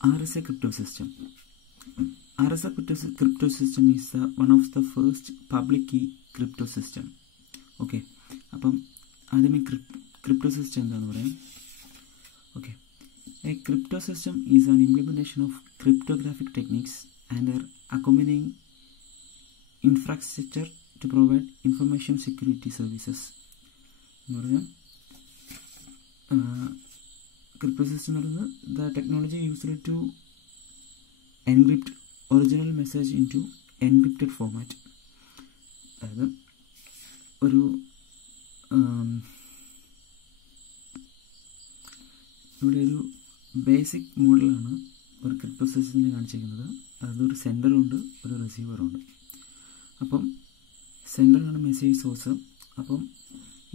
RSA crypto system. RSA crypto system is one of the first public key crypto system. Okay. Appam adame crypto system endanu parayam. Okay. A crypto system is an implementation of cryptographic techniques and their accompanying infrastructure to provide information security services. Crypto system is the technology used to encrypt original message into encrypted format. ഇവിടെ ഒരു basic മോഡലാണ് ഒരു crypto സിസ്റ്റത്തിനെ കാണിച്ചിരിക്കുന്നത്. അതൊരു സെൻഡറുണ്ട്, ഒരു റിസീവറുണ്ട്. അപ്പം സെൻഡറാണ് message source. അപ്പം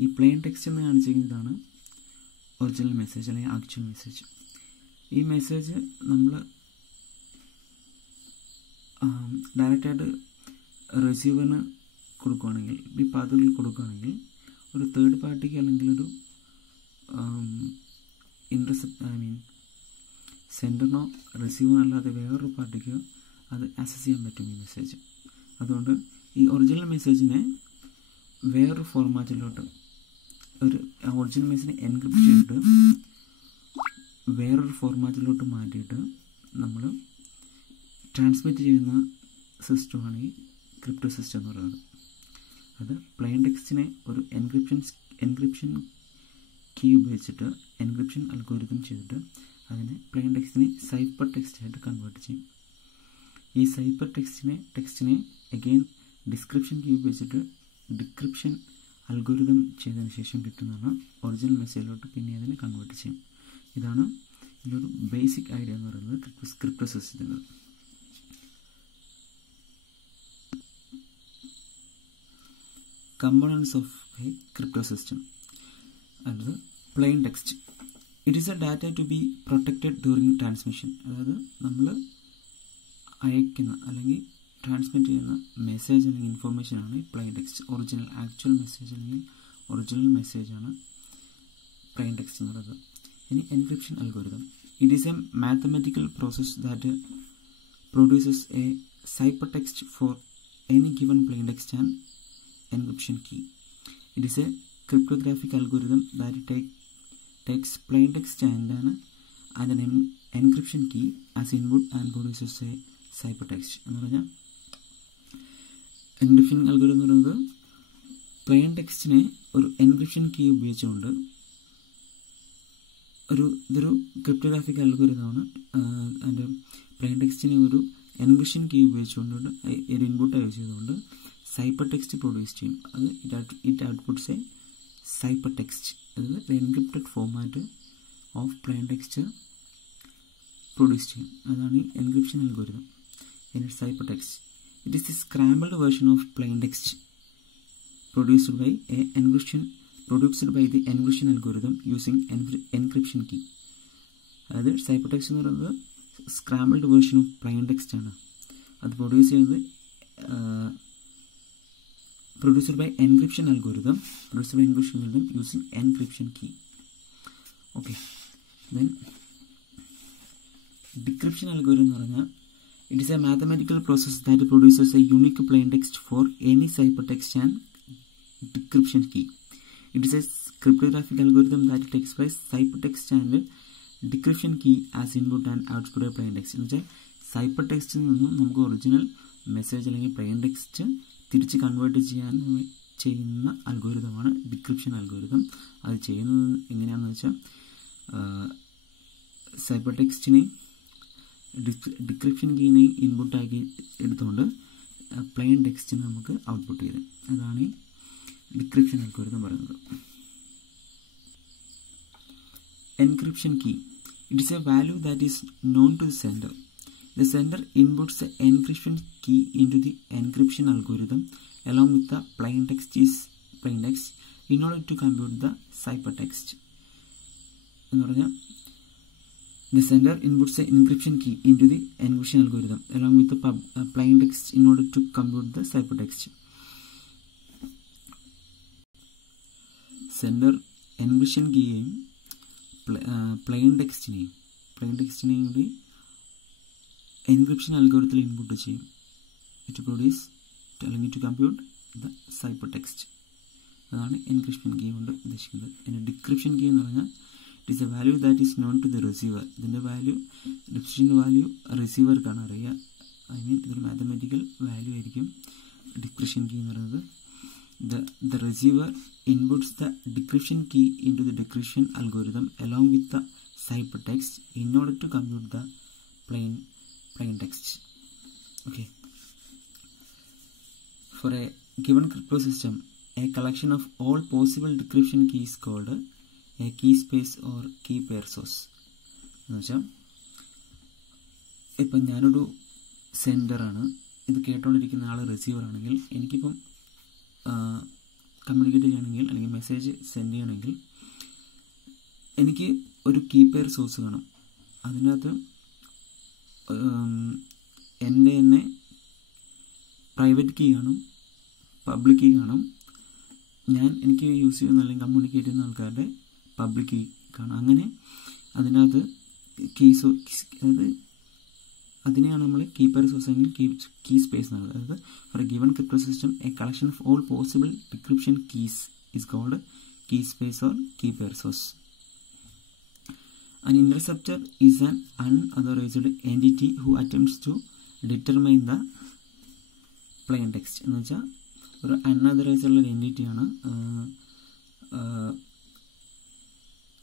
ഈ പ്ലെയിൻ ടെക്സ്റ്റ് എന്ന് കാണിച്ചിരിക്കുന്നതാണ് ഒറിജിനൽ മെസ്സേജ് അല്ലെങ്കിൽ ആക്ച്വൽ മെസ്സേജ്. ഈ മെസ്സേജ് നമ്മൾ ഡയറക്റ്റായിട്ട് റിസീവറിന് കൊടുക്കുകയാണെങ്കിൽ, ഈ പാത്തുകളിൽ കൊടുക്കുകയാണെങ്കിൽ, ഒരു തേർഡ് പാർട്ടിക്ക് അല്ലെങ്കിൽ ഒരു സെൻഡറിനോ റിസീവറിനോ അല്ലാതെ വേറൊരു പാർട്ടിക്ക് അത് ആക്സസ് ചെയ്യാൻ പറ്റും ഈ മെസ്സേജ്. അതുകൊണ്ട് ഈ ഒറിജിനൽ മെസ്സേജിനെ വേറൊരു ഫോർമാറ്റിലോട്ട്, ഒരു ഒറിജിനൽ മെസ്സേജിനെ എൻക്രിപ്റ്റ് ചെയ്തിട്ട് വേറൊരു ഫോർമാറ്റിലോട്ട് മാറ്റിയിട്ട് നമ്മൾ ട്രാൻസ്മിറ്റ് ചെയ്യുന്ന സിസ്റ്റമാണ് ഈ ക്രിപ്റ്റോ സിസ്റ്റം എന്ന് പറയുന്നത്. അത് പ്ലെയിൻ ടെക്സ്റ്റിനെ ഒരു എൻക്രിപ്ഷൻ കീ ഉപയോഗിച്ചിട്ട് എൻക്രിപ്ഷൻ അൽഗോരിതം ചെയ്തിട്ട് അതിനെ പ്ലെയിൻ ടെക്സ്റ്റിനെ സൈഫർ ടെക്സ്റ്റായിട്ട് കൺവേർട്ട് ചെയ്യും. ഈ സൈഫർ ടെക്സ്റ്റിനെ അഗെയിൻ ഡിസ്ക്രിപ്ഷൻ കീ ഉപയോഗിച്ചിട്ട് ഡിക്രിപ്ഷൻ അൽഗോരിതം ചെയ്തതിന് ശേഷം കിട്ടുന്നതാണ് ഒറിജിനൽ മെസ്സേജിലോട്ട് പിന്നെ അതിനെ കൺവേർട്ട് ചെയ്യും. ഇതാണ് ഇതിലൊരു ബേസിക് ഐഡിയ എന്ന് പറയുന്നത് ക്രിപ്റ്റോ സിസ്റ്റത്തിൻ്റെ. Components of a crypto system. And plain text. It is a data to be protected during transmission. അതായത് നമ്മൾ അയക്കുന്ന അല്ലെങ്കിൽ ട്രാൻസ്മിറ്റ് ചെയ്യുന്ന മെസ്സേജ് അല്ലെങ്കിൽ ഇൻഫോർമേഷനാണ് plain text. Original actual message അല്ലെങ്കിൽ ഒറിജിനൽ മെസ്സേജാണ് പ്ലെയിൻ ടെക്സ്റ്റ് എന്ന് പറയുന്നത്. ഇനി encryption algorithm. It is a mathematical process that produces a cipher text for any given plain text and encryption key. It is a cryptographic algorithm that takes plain text and an encryption key as input and produces a ciphertext. എന്ന് പറഞ്ഞാൽ encryption algorithm എന്ന് പറയുന്നത് plain ടെക്സ്റ്റിനെ ഒരു encryption key ഉപയോഗിച്ചുകൊണ്ട് ഇതൊരു cryptographic അൽഗോരിതമാണ്. അതിൻ്റെ plain ടെക്സ്റ്റിനെ ഒരു encryption key ഉപയോഗിച്ചുകൊണ്ട് ഒരു ഇൻപുട്ടായി യൂസ് ചെയ്തുകൊണ്ട് സൈഫർ ടെക്സ്റ്റ് പ്രൊഡ്യൂസ് ചെയ്യും. അത് it outputs a cipher text. അതായത് encrypted format of plain text produce ചെയ്യും. അതാണ് ഈ encryption algorithm. It cipher text. It is the scrambled version of plain text produced by the encryption algorithm using encryption key. അതായത് cipher text എന്ന് പറയുന്നത് scrambled version of plain text ആണ്. അത് produce ചെയ്യുന്നത് produced by encryption algorithm using encryption key. Okay, then decryption algorithm എന്ന് പറഞ്ഞാൽ it is a mathematical process that produces a unique plain text for any ciphertext and decryption key. It is a cryptographic algorithm that takes by ciphertext and decryption key as input and output of plain text. എന്ന് വെച്ചാൽ cipher ടെക്സ്റ്റിൽ നിന്നും നമുക്ക് original message അല്ലെങ്കിൽ plain text തിരിച്ച് convert ചെയ്യുന്ന അൽഗോരിതമാണ് decryption algorithm. അത് ചെയ്യുന്നത് എങ്ങനെയാണെന്ന് വെച്ചാൽ സൈഫർ ടെക്സ്റ്റിനെ ഡിക്രിപ്ഷൻ കീനെ ഇൻപുട്ടാക്കി എടുത്തുകൊണ്ട് പ്ലെയിൻ ടെക്സ്റ്റിനെ നമുക്ക് ഔട്ട്പുട്ട് ചെയ്ത്, അതാണ് ഈ ഡിക്രിപ്ഷൻ അൽഗോരിതം പറയുന്നത്. Encryption key. It is a value that is known to the sender. The sender inputs the encryption key into the encryption algorithm along with the plain text in order to compute the ciphertext. എന്ന് പറഞ്ഞാൽ the sender inputs the encryption key into the encryption algorithm along with the plain text in order to compute the ciphertext. Sender encryption keyയും plain ടെക്സ്റ്റിനെയും കൂടി encryption അൽഗോരിതത്തിൽ input ചെയ്യും. It produce അല്ലെങ്കിൽ to compute the cipher text. അതാണ് encryption key കൊണ്ട് ഉദ്ദേശിക്കുന്നത്. പിന്നെ ഡിക്രിപ്ഷൻ കീ എന്ന് പറഞ്ഞാൽ it is a value that is known to the receiver. ഇതിൻ്റെ വാല്യൂ, ഡിക്രിപ്ഷൻ്റെ വാല്യൂ റിസീവർക്കാണ് അറിയുക. ഐ മീൻ ഇതൊരു മാത്തമാറ്റിക്കൽ വാല്യൂ ആയിരിക്കും ഡിക്രിപ്ഷൻ കീ എന്ന് പറയുന്നത്. The receiver inputs the decryption key into the decryption algorithm along with the ciphertext in order to compute the plain text. Okay. For a given crypto system, a collection of all possible decryption keys is called a key space or key pair source. എന്നുവെച്ചാൽ ഇപ്പം ഞാനൊരു സെൻഡറാണ്, ഇത് കേട്ടോണ്ടിരിക്കുന്ന ആൾ receiver ആണെങ്കിൽ, എനിക്കിപ്പം communicate ചെയ്യണമെങ്കിൽ അല്ലെങ്കിൽ message send ചെയ്യണമെങ്കിൽ എനിക്ക് ഒരു കീ പെയർ സോഴ്സ് വേണം. അതിനകത്ത് എൻ്റെ തന്നെ പ്രൈവറ്റ് കീ കാണും, പബ്ലിക് കീ കാണും. എനിക്ക് യൂസ് ചെയ്യുന്ന അല്ലെങ്കിൽ കമ്മ്യൂണിക്കേറ്റ് ചെയ്യുന്ന ആൾക്കാരുടെ പബ്ലിക് കീ കാണും. അങ്ങനെ അതിനകത്ത് അതായത് അതിനെയാണ് നമ്മൾ കീ പെയർ സോഴ്സ് അല്ലെങ്കിൽ കീ സ്പേസ് എന്ന് പറയുന്നത്. അതായത് for a given crypto system a collection of all possible decryption keys is called key space or key pair source. An interceptor is an unauthorized entity who attempts to determine the plain text. എന്ന് വെച്ചാൽ ഒരു unauthorised ഉള്ള എൻറ്റിറ്റിയാണ്.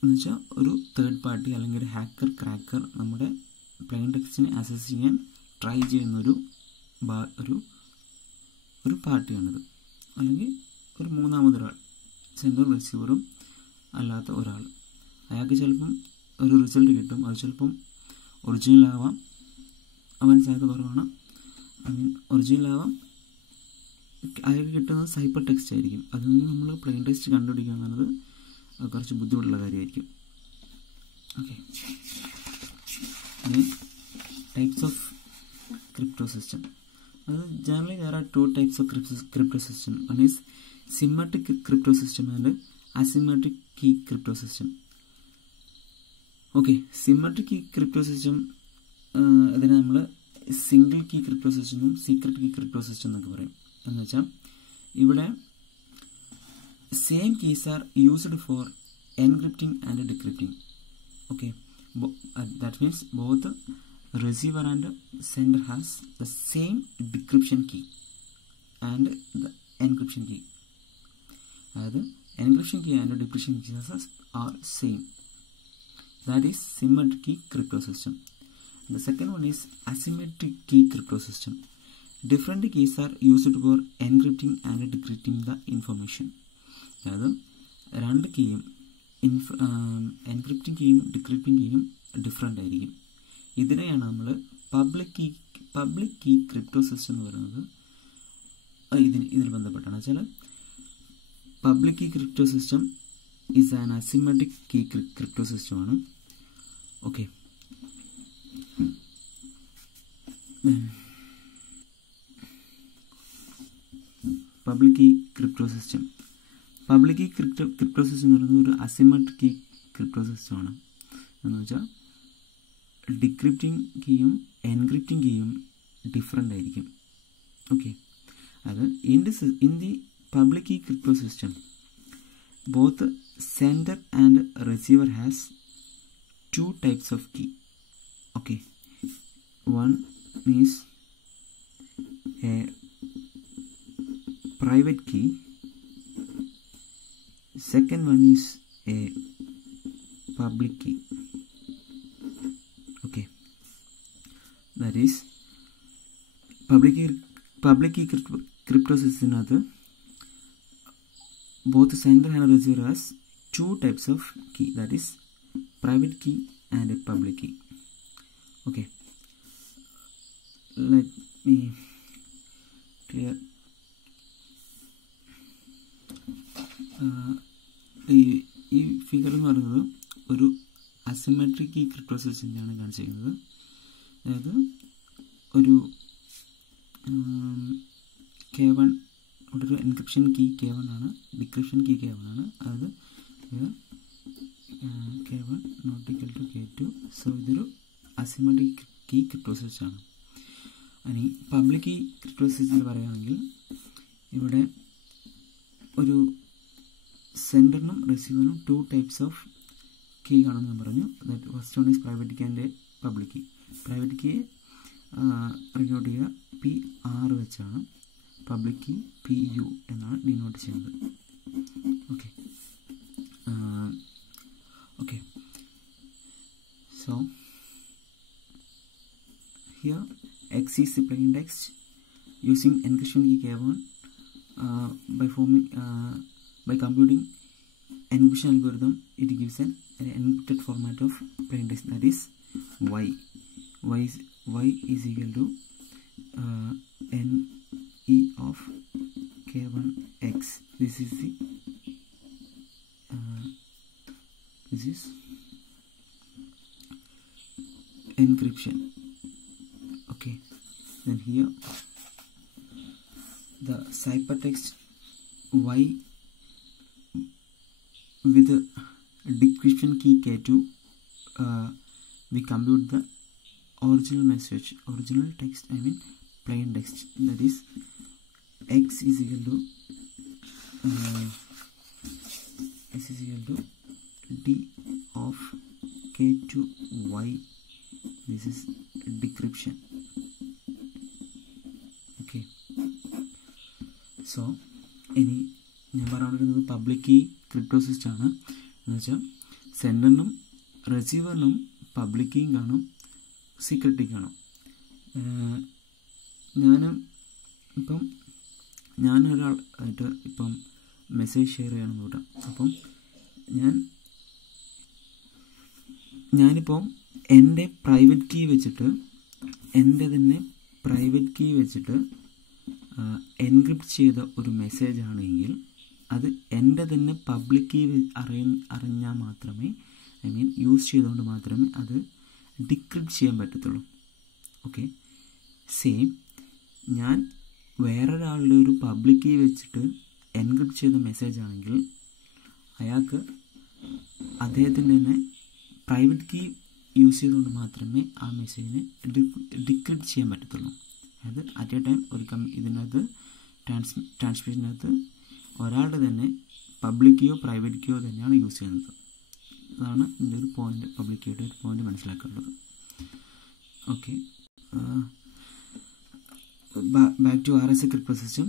എന്ന് വെച്ചാൽ ഒരു third party അല്ലെങ്കിൽ ഒരു hacker, cracker നമ്മുടെ പ്ലെയിൻ ടെക്സ്റ്റിനെ ആക്സസ് ചെയ്യാൻ ട്രൈ ചെയ്യുന്നൊരു ഒരു പാർട്ടിയാണിത്. അല്ലെങ്കിൽ ഒരു മൂന്നാമതൊരാൾ, സെൻഡറും റിസീവറും അല്ലാത്ത ഒരാൾ. അയാൾക്ക് ചിലപ്പം ഒരു റിസൾട്ട് കിട്ടും, അത് ചിലപ്പം ഒറിജിനൽ ആവാം, അവൻ സാധ്യത കുറവാണ്. ഐ മീൻ ഒറിജിനൽ ആവാം, അയാൾക്ക് കിട്ടുന്നത് സൈപ്പർ ടെക്സ്റ്റ് ആയിരിക്കും. അതിൽ നിന്ന് നമ്മൾ പ്ലെയിൻ ടെക്സ്റ്റ് കണ്ടുപിടിക്കുക എന്നുള്ളത് കുറച്ച് ബുദ്ധിമുട്ടുള്ള കാര്യമായിരിക്കും. Okay, types of crypto system. അത് generally there are two types of crypto system. One is symmetric crypto system and asymmetric key crypto system. Okay, symmetric key crypto system അതിനെ നമ്മൾ single key crypto system, secret key crypto system എന്നൊക്കെ പറയും. എന്ന് വെച്ചാൽ ഇവിടെ same keys are used for encrypting and decrypting. Okay, that means both receiver and sender has the same decryption key and the encryption key. അതായത് encryption key and decryption keys are same. That is symmetric key crypto system. The second one is asymmetric key crypto system. Different keys are used for encrypting and decrypting the information. അതായത് രണ്ട് കീയും encrypting കീയും ഡിക്രിപ്റ്റിംഗ് കീയും different ആയിരിക്കും. ഇതിനെയാണ് നമ്മൾ public key crypto system എന്ന് പറയുന്നത്. ഇതിൽ ബന്ധപ്പെട്ടാണ് വെച്ചാൽ public key crypto system is an asymmetric key crypto സിസ്റ്റമാണ്. ഓക്കെ, public key crypto system. Public key crypto system എന്ന് പറയുന്നത് ഒരു അസിമെട്രിക് കീ ക്രിപ്റ്റോ സിസ്റ്റമാണ്. എന്ന് വെച്ചാൽ ഡിക്രിപ്റ്റിംഗ് കീയും എൻക്രിപ്റ്റിംഗ് കീയും ഡിഫറെൻ്റ് ആയിരിക്കും. ഓക്കെ, അത് in the public key crypto system, both sender and receiver has two types of key. Okay, one is a private key, second one is a public key. Okay, that is public key crypto system is both sender and receiver has two types of key, that is private key and a public key. Okay, let me clear. ഈ figure എന്ന് പറയുന്നത് ഒരു asymmetric key crypto സിസ്റ്റത്തിൻ്റെയാണ് കാണിച്ചിരിക്കുന്നത്. അതായത് ഒരു K1 ഒരു encryption key K1 ആണ്, decryption key K1 ആണ്. അതായത് K1 not equal to K2. So ഇതൊരു അസിമെട്രിക് കീ ക്രിപ്റ്റോ സിസ്റ്റം ആണ്. ഇനി പബ്ലിക് കീ ക്രിപ്റ്റോസിസ്റ്റത്തിൽ പറയുകയാണെങ്കിൽ ഇവിടെ ഒരു സെൻഡറിനും റിസീവറിനും 2 ടൈപ്സ് ഓഫ് കീ കാണുമെന്ന് ഞാൻ പറഞ്ഞു. First one is private key and public key. Private key denote ചെയ്യുക PR വെച്ചാണ്, പബ്ലിക് കീ PU എന്നാണ് ഡിനോട്ട് ചെയ്യുന്നത്. Okay okay so here X is the plain text using encryption key K1 by computing encryption algorithm. It gives an encrypted format of plain text, that is y is equal to NE of K1X. This is encryption. Okay, then here the ciphertext y with the decryption key K2 we compute the original message, original text, I mean plain text, that is x is equal to d of K2 y. This is decryption. Okay, so ഇനി ഞാൻ പറഞ്ഞിരുന്നത് public key ക്രിപ്റ്റോസിസ്റ്റ് ആണ്. എന്ന് വെച്ചാൽ സെൻഡറിനും റിസീവറിനും public കീയും കാണും, secret key കാണും. ഞാനൊരാളായിട്ട് ഇപ്പം മെസ്സേജ് ഷെയർ ചെയ്യണമെന്ന് കൂട്ടാം. അപ്പം ഞാനിപ്പം എൻ്റെ പ്രൈവറ്റ് കീ വെച്ചിട്ട് എൻക്രിപ്റ്റ് ചെയ്ത ഒരു മെസ്സേജ് ആണെങ്കിൽ അത് എൻ്റെ തന്നെ പബ്ലിക് കീ അറിഞ്ഞാൽ മാത്രമേ, ഐ മീൻ യൂസ് ചെയ്തുകൊണ്ട് മാത്രമേ അത് ഡിക്രിപ്റ്റ് ചെയ്യാൻ പറ്റത്തുള്ളൂ. ഓക്കെ, സെയിം ഞാൻ വേറൊരാളുടെ ഒരു പബ്ലിക് കീ വെച്ചിട്ട് എൻക്രിപ്റ്റ് ചെയ്ത മെസ്സേജ് ആണെങ്കിൽ അയാൾക്ക് അദ്ദേഹത്തിൻ്റെ തന്നെ പ്രൈവറ്റ് കീ യൂസ് ചെയ്തുകൊണ്ട് മാത്രമേ ആ മെസ്സേജിനെ ഡിക്രിപ്റ്റ് ചെയ്യാൻ പറ്റത്തുള്ളൂ. അതായത് അറ്റ് എ ടൈം ഇതിനകത്ത് ട്രാൻസ്മിഷനകത്ത് ഒരാളുടെ തന്നെ പബ്ലിക് കീയോ പ്രൈവറ്റ് കീയോ തന്നെയാണ് യൂസ് ചെയ്യുന്നത്. അതാണ് ഇതിൻ്റെ ഒരു പോയിന്റ്, പബ്ലിക് കീയുടെ ഒരു പോയിന്റ് മനസ്സിലാക്കേണ്ടത്. Okay, back to RSA crypto system.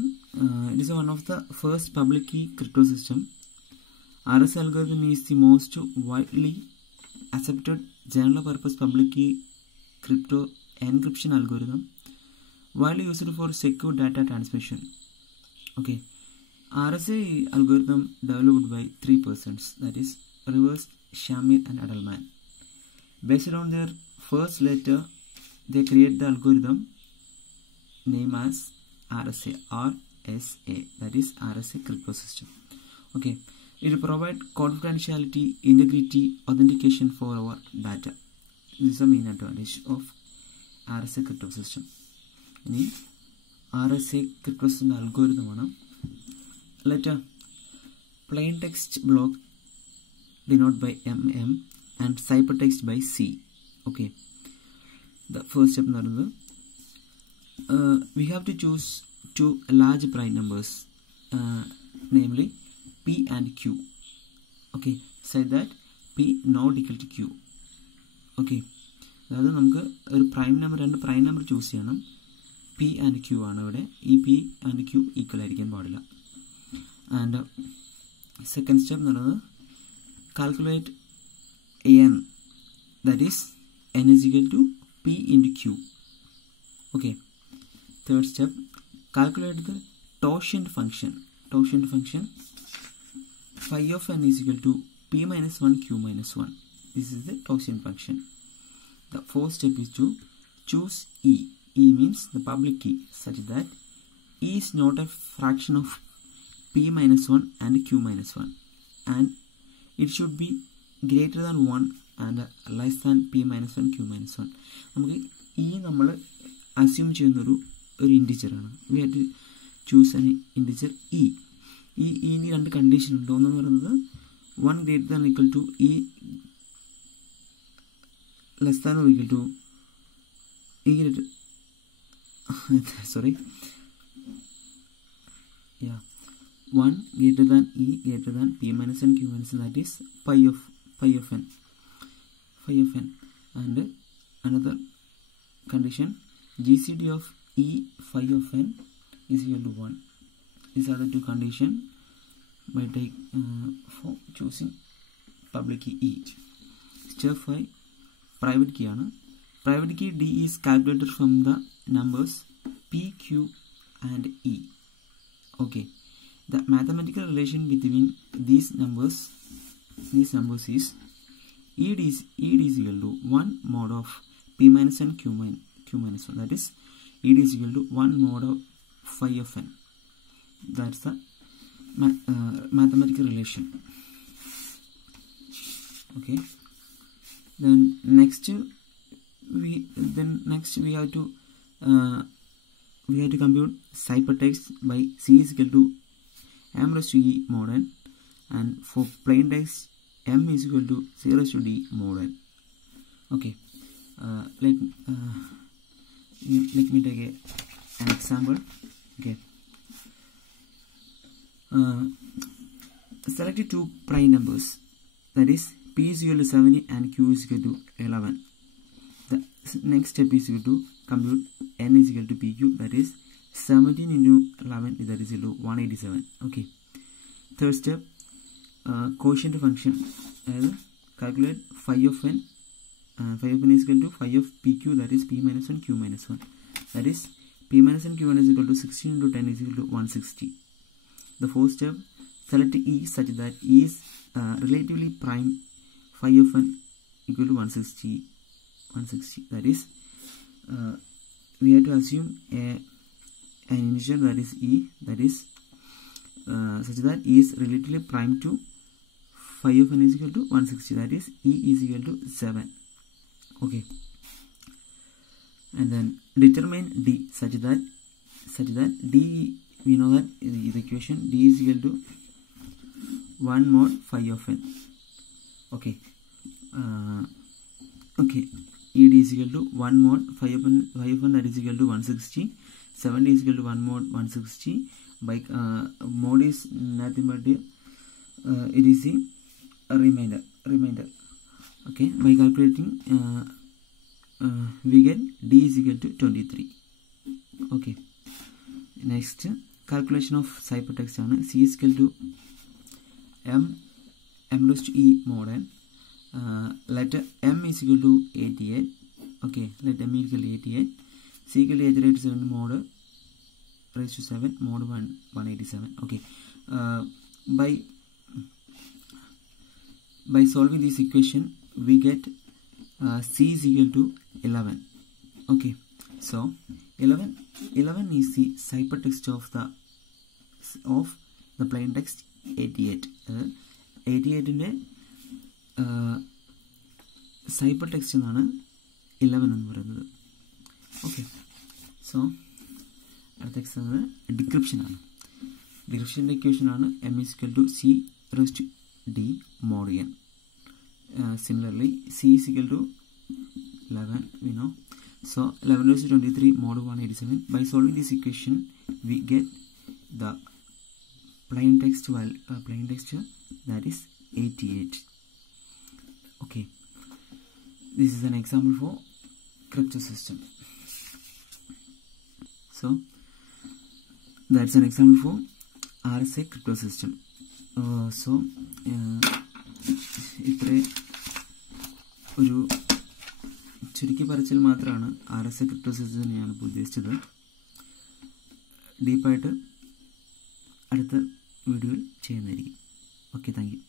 It is one of the first public key crypto system. RSA algorithm is the most widely accepted general purpose public key crypto encryption algorithm, widely used for secure data transmission. Okay, RSA algorithm developed by 3 persons, that is Rivers, Shamir and Edelman. Based on their first letter, they create the algorithm name as RSA, that is RSA crypto system. Okay, it provides confidentiality, integrity, authentication for our data. This is the main advantage of RSA crypto system. ഇനി RSA crypto system algorithm ആണ്. Letter plain text block denoted by MM and ciphertext by C. Okay, the first step എന്ന് പറയുന്നത് we have to choose 2 large prime numbers, namely P and Q. Okay, say that P not equal to Q. Okay, അതായത് നമുക്ക് ഒരു രണ്ട് prime number choose ചെയ്യണം. P and Q ആണ് ഇവിടെ. ഈ P and Q ഈക്വൽ ആയിരിക്കാൻ പാടില്ല. ആൻഡ് സെക്കൻഡ് സ്റ്റെപ്പ് എന്ന് പറയുന്നത് calculate N, that is N is equal to P into Q. Okay, third step, calculate the totient function. Phi of n is equal to P minus 1 Q minus 1. This is the totient function. The fourth step is to choose E. E means the public key, such that E is not a fraction of P minus 1 and Q minus 1, and it should be greater than 1 and less than P minus 1 Q minus 1. നമുക്ക് E നമ്മൾ assume ചെയ്യുന്നൊരു ഇൻറ്റിജറാണ്. We have to choose an integer E. ഇനി രണ്ട് condition ഉണ്ട്. ഒന്നെന്ന് പറയുന്നത് 1 greater than or equal to E less than or equal to E greater sorry, yeah, 1 greater than E greater than P minus N Q minus N, that is pi of n, and another condition, GCD of E phi of n is equal to 1. These are the two conditions by take for choosing public key each. Step 5, private key ആണ്. Private key D is calculated from the numbers P, Q and E. Okay, the mathematical relation between these numbers is ED is equal to 1 mod of P minus N Q minus 1, that is ED is equal to 1 mod of phi of n. That's the mathematical relation. Okay, then next we have to compute ciphertext by C is equal to m raised to E mod n, and for plain text m is equal to 0 raised to D mod n. Okay, let me take an example. Okay, select two prime numbers, that is P is equal to 70 and Q is equal to 11. The next step is equal to compute n is equal to PQ, that is 17 into 11, that is equal to 187. Okay, third step, quotient function, calculate phi of n. Phi of n is equal to phi of PQ, that is P minus 1 Q minus 1, that is P minus 1 Q1 is equal to 16 into 10 is equal to 160. The fourth step, select E such that E is relatively prime phi of n equal to 160. That is, we have to assume an initial, that is E, that is such that E is relatively prime to phi of n is equal to 160, that is E is equal to 7. Okay, and then determine D such that D, we know that the equation D is equal to 1 mod phi of n. Okay, okay, ED is equal to 1 mod phi of n, that is equal to 160. 70 is equal to 1 mod 160. By mod is nothing but it is a remainder. Okay, by calculating we get D is equal to 23. Okay, next calculation of ciphertext ആണ്. C is equal to m raised to E mod n. Let m is equal to 88. Okay, let m equal to 88. C equal to 887 mod raised to 7 mod 187. Okay, by solving this equation we get C is equal to 11. Okay, so 11 is the ciphertext of the plain text 88. 88 ന്റെ ciphertext എന്നാണ് 11 എന്ന് പറയുന്നത്. Okay, so അടുത്ത example decryption ആണ്. ഡിക്രിപ്ഷൻ്റെ equation ആണ് m is equal to C raised to D mod n. Similarly, C is equal to 11, we know. So 11 raised to 23 mod 187. By solving this equation, we get the plain text that is 88. Okay, this is an example for crypto system. So that's an example for RSA crypto system. So ഇത്രേ ഒരു ചുരുക്കി പറച്ചിൽ മാത്രമാണ് RSA crypto system ഞാൻ ഇപ്പോൾ ഉദ്ദേശിച്ചത്. ഡീപ്പായിട്ട് അടുത്ത വീഡിയോയിൽ ചെയ്യുന്നതായിരിക്കും. Okay, thank you.